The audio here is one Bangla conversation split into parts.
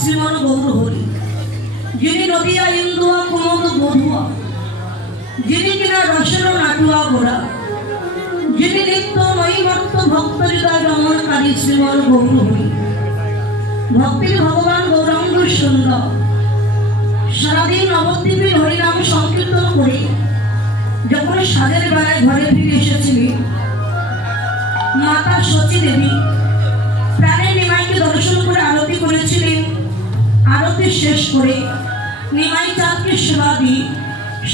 শ্রীমন গৌর হরি, যিনি নদিয়া ইন্দুয়া কুমদ বধুয়া, যিনি কিনা রসের নাটুয়া গোড়া, যিনি নিত্য নৈমত্ত ভক্ত হৃদয় রমণকারী শ্রীমন গৌর হরি। ভক্তির ভগবান গৌরাঙ্গ সুন্দর সারাদিন নবদ্বীপের হরিনাম সংকীর্তন করে যখন সাজের বেলায় ঘরে ফিরে এসেছিলেন, মাতা সচী দেবী প্রাণে নিমাইকে দর্শন করে আরতি করেছিলেন। আরতি শেষ করে নিমাই চাঁদকে সেবা দিয়ে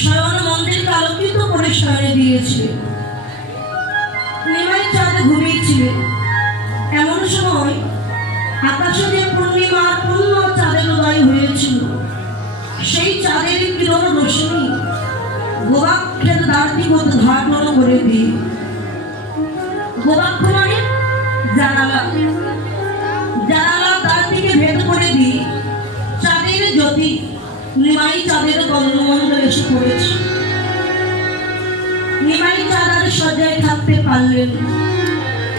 শয়ন মন্দিরকে আলোকিত করে শয়নে দিয়েছিলেন। নিমাই চাঁদ ঘুমিয়েছিলেন। এমন সময় আকাশে যে পূর্ণিমার পূর্ণ চাঁদের উদয় হয়েছিল, সেই চাঁদের কিরণ রোশনী গোবাক্ষের দ্বারটি উদ্ঘাটন করে দিয়ে, গোবাক্ষ মানে জানালা, জানালা দ্বারটিকে ভেদ করে দিয়ে চাঁদের জ্যোতি নিমাই চাঁদের কর্ণমণ্ডলে এসে পড়েছে। নিমাই চাঁদ আর শয্যায় থাকতে পারলেন।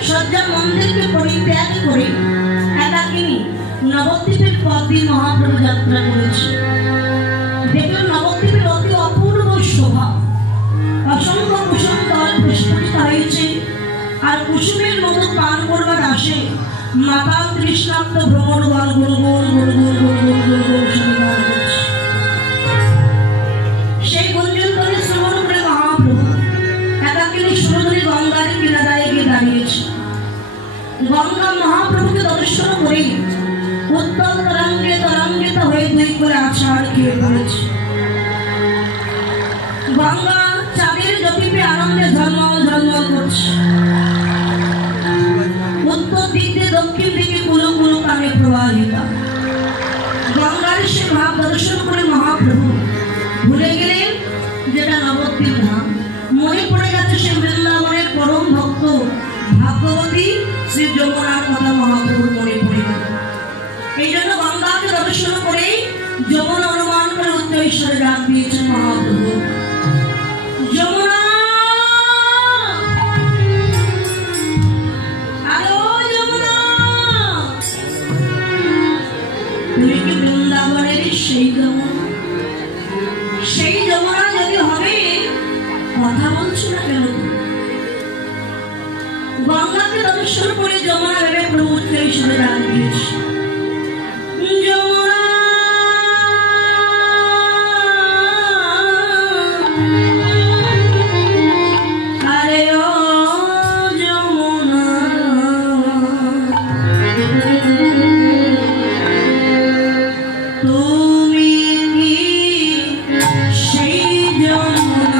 শয্যা মন্দিরকে পরিত্যাগ করে একাকিনী নবদ্বীপের পথ দিয়ে মহাপ্রভু যাত্রা করেছে। দেখলেন নবদ্বীপের অতি অপূর্ব শোভা, অসংখ্য কুসুম দল প্রস্ফুটিত হয়েছে। আর কুসুমের মতো পান করবার আসে মাতা তৃষ্ণাপ্ত ভ্রমণ বল গুনগুন গুনগুন গুনগুন গুনগুন সন্ধান করছে। সেই গুঞ্জন করে শ্রবণ করে মহাপ্রভু একাকিনী সুরধুরী গঙ্গার কিনারায় গিয়ে দাঁড়িয়েছে। গঙ্গা মহাপ্রভুকে দর্শন করে উত্তল তরঙ্গে তরঙ্গিত হয়ে দুই করে আছাড় খেয়ে পড়েছে। গঙ্গা চাঁদের জ্যোতিতে আনন্দে ঝলমল ঝলমল করছে। উত্তর দিক দিয়ে দক্ষিণ দিকে কুলো কুলো কানে প্রবাহিত। গঙ্গার সে ভাব দর্শন করে মহাপ্রভু ভুলে গেলেন যেটা নবদ্বীপ ধাম। মনে পড়ে গেছে সে বৃন্দাবনের পরম ভক্ত ভাগ্যবতী শ্রী যমুনার কথা মহাপ্রভুর মনে পড়ে গেল। এই জন্য গঙ্গাকে দর্শন করেই যমুনা অনুমান করে উচ্চ ঈশ্বরে ডাক দিয়েছেন মহাপ্রভু, যমুনা আরো যমুনা। তুমি কি বৃন্দাবনের সেই যমুনা? সেই যমুনা যদি হবে কথা বলছো না কেন? গঙ্গাকে দর্শন করে যমুনা ভেবে প্রভু উচ্চ ঈশ্বরে ডাক দিয়েছে, যমুনা আরে ও যমুনা, তুমি কি সেই যমুনা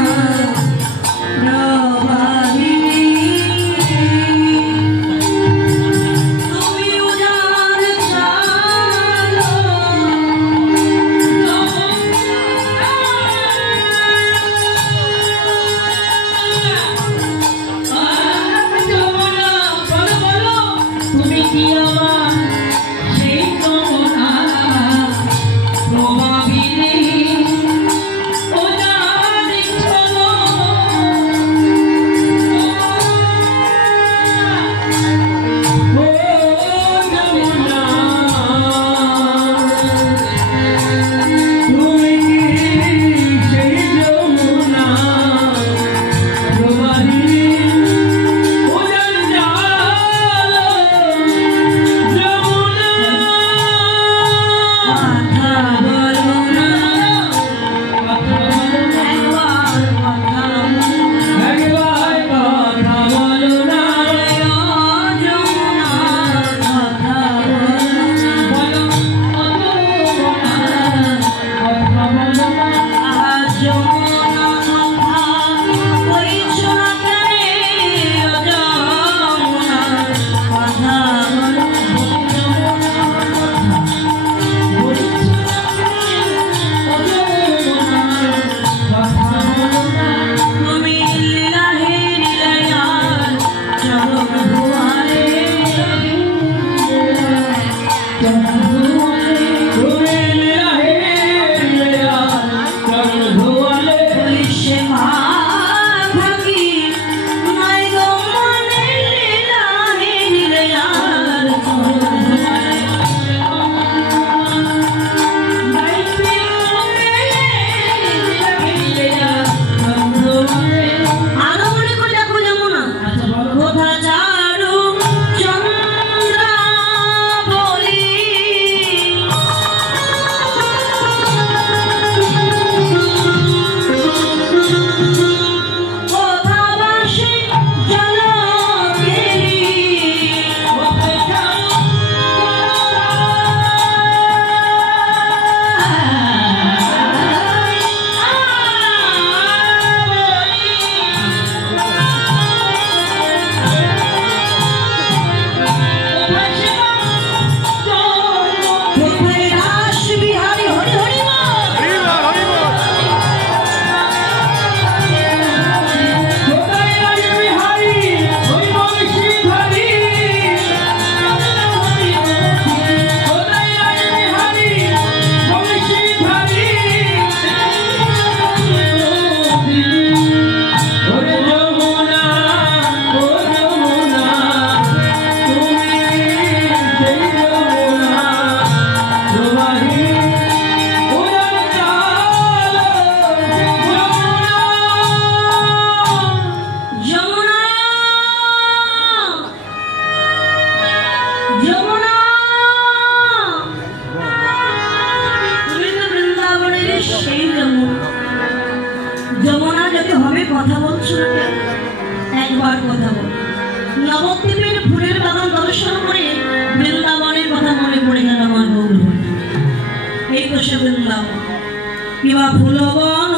কিবা ফুলবন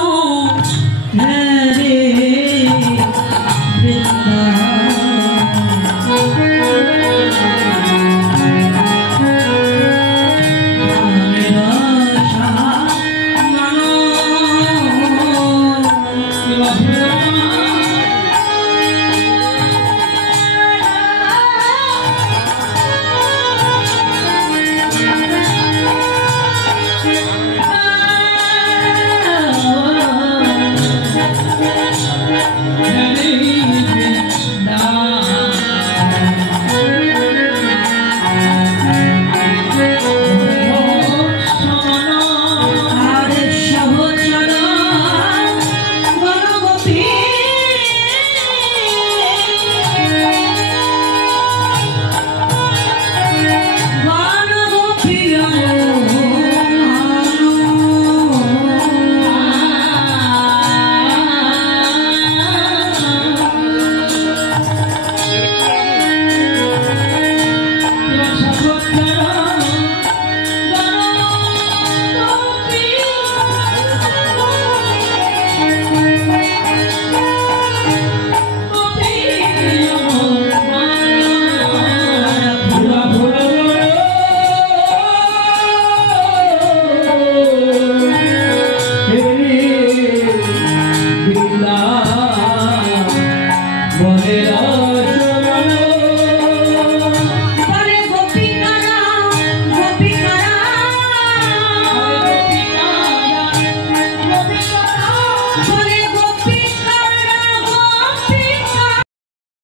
হে